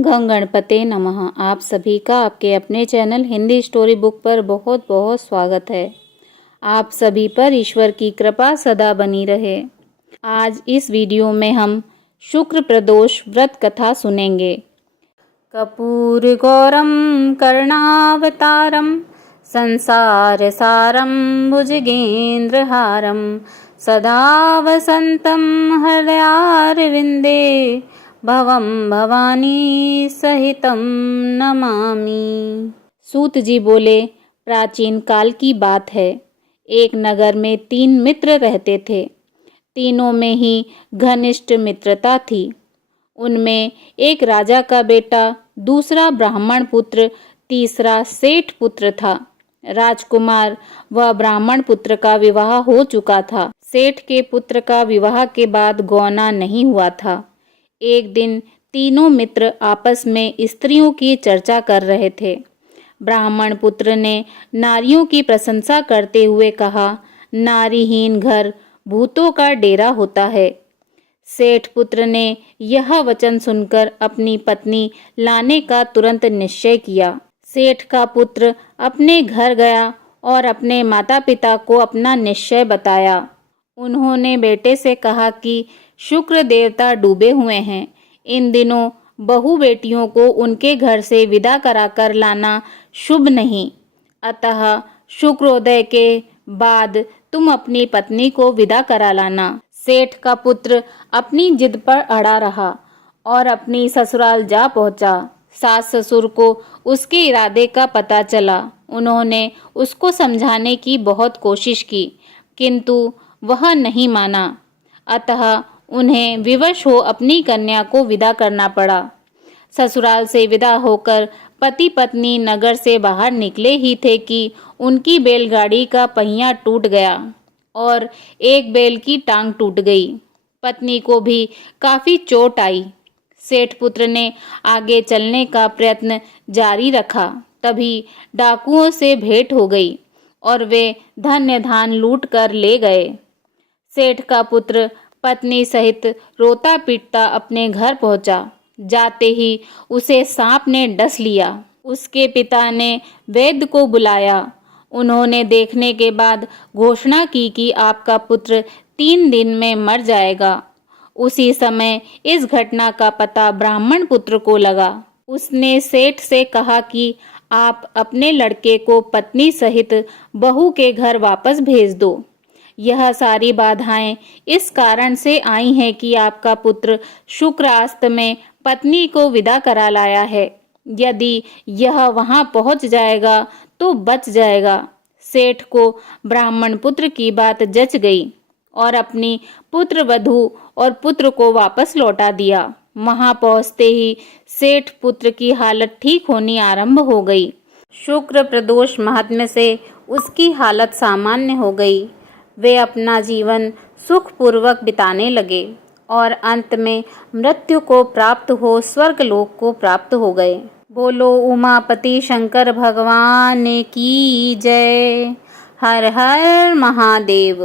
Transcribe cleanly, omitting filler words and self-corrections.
ओम गं गणपते नमः। आप सभी का आपके अपने चैनल हिंदी स्टोरी बुक पर बहुत बहुत स्वागत है। आप सभी पर ईश्वर की कृपा सदा बनी रहे। आज इस वीडियो में हम शुक्र प्रदोष व्रत कथा सुनेंगे। कपूर गौरम कर्णावतारम संसार सारम भुजगेंद्रहारम सदा वसंतम हृदयारविंदे भवम भवानी सहितम नमामि। सूत जी बोले, प्राचीन काल की बात है। एक नगर में 3 मित्र रहते थे। तीनों में ही घनिष्ठ मित्रता थी। उनमें एक राजा का बेटा, दूसरा ब्राह्मण पुत्र, तीसरा सेठ पुत्र था। राजकुमार व ब्राह्मण पुत्र का विवाह हो चुका था। सेठ के पुत्र का विवाह के बाद गौना नहीं हुआ था। एक दिन तीनों मित्र आपस में स्त्रियों की चर्चा कर रहे थे। ब्राह्मण पुत्र ने नारियों की प्रशंसा करते हुए कहा, नारीहीन घर भूतों का डेरा होता है। सेठ पुत्र ने यह वचन सुनकर अपनी पत्नी लाने का तुरंत निश्चय किया। सेठ का पुत्र अपने घर गया और अपने माता पिता को अपना निश्चय बताया। उन्होंने बेटे से कहा कि शुक्र देवता डूबे हुए हैं। इन दिनों बहू बेटियों को उनके घर से विदा कराकर लाना शुभ नहीं। अतः शुक्रोदय के बाद तुम अपनी पत्नी को विदा करा लाना। सेठ का पुत्र अपनी जिद पर अड़ा रहा और अपनी ससुराल जा पहुंचा। सास ससुर को उसके इरादे का पता चला। उन्होंने उसको समझाने की बहुत कोशिश की, किंतु वह नहीं माना। अतः उन्हें विवश हो अपनी कन्या को विदा करना पड़ा। ससुराल से विदा होकर पति पत्नी नगर से बाहर निकले ही थे कि उनकी बैलगाड़ी का पहिया टूट गया और एक बैल की टांग टूट गई। पत्नी को भी काफी चोट आई। सेठ पुत्र ने आगे चलने का प्रयत्न जारी रखा। तभी डाकुओं से भेंट हो गई और वे धन्य धान लूट कर ले गए। सेठ का पुत्र पत्नी सहित रोता पीटता अपने घर पहुंचा। जाते ही उसे सांप ने डस लिया। उसके पिता ने वैद्य को बुलाया। उन्होंने देखने के बाद घोषणा की कि आपका पुत्र 3 दिन में मर जाएगा। उसी समय इस घटना का पता ब्राह्मण पुत्र को लगा। उसने सेठ से कहा कि आप अपने लड़के को पत्नी सहित बहू के घर वापस भेज दो। यह सारी बाधाएं इस कारण से आई हैं कि आपका पुत्र शुक्रास्त में पत्नी को विदा करा लाया है। यदि यह वहां पहुंच जाएगा तो बच जाएगा। सेठ को ब्राह्मण पुत्र की बात जच गई और अपनी पुत्र वधू और पुत्र को वापस लौटा दिया। वहां पहुंचते ही सेठ पुत्र की हालत ठीक होनी आरंभ हो गई। शुक्र प्रदोष महात्म्य से उसकी हालत सामान्य हो गई। वे अपना जीवन सुखपूर्वक बिताने लगे और अंत में मृत्यु को प्राप्त हो स्वर्गलोक को प्राप्त हो गए। बोलो उमापति शंकर भगवान की जय। हर हर महादेव।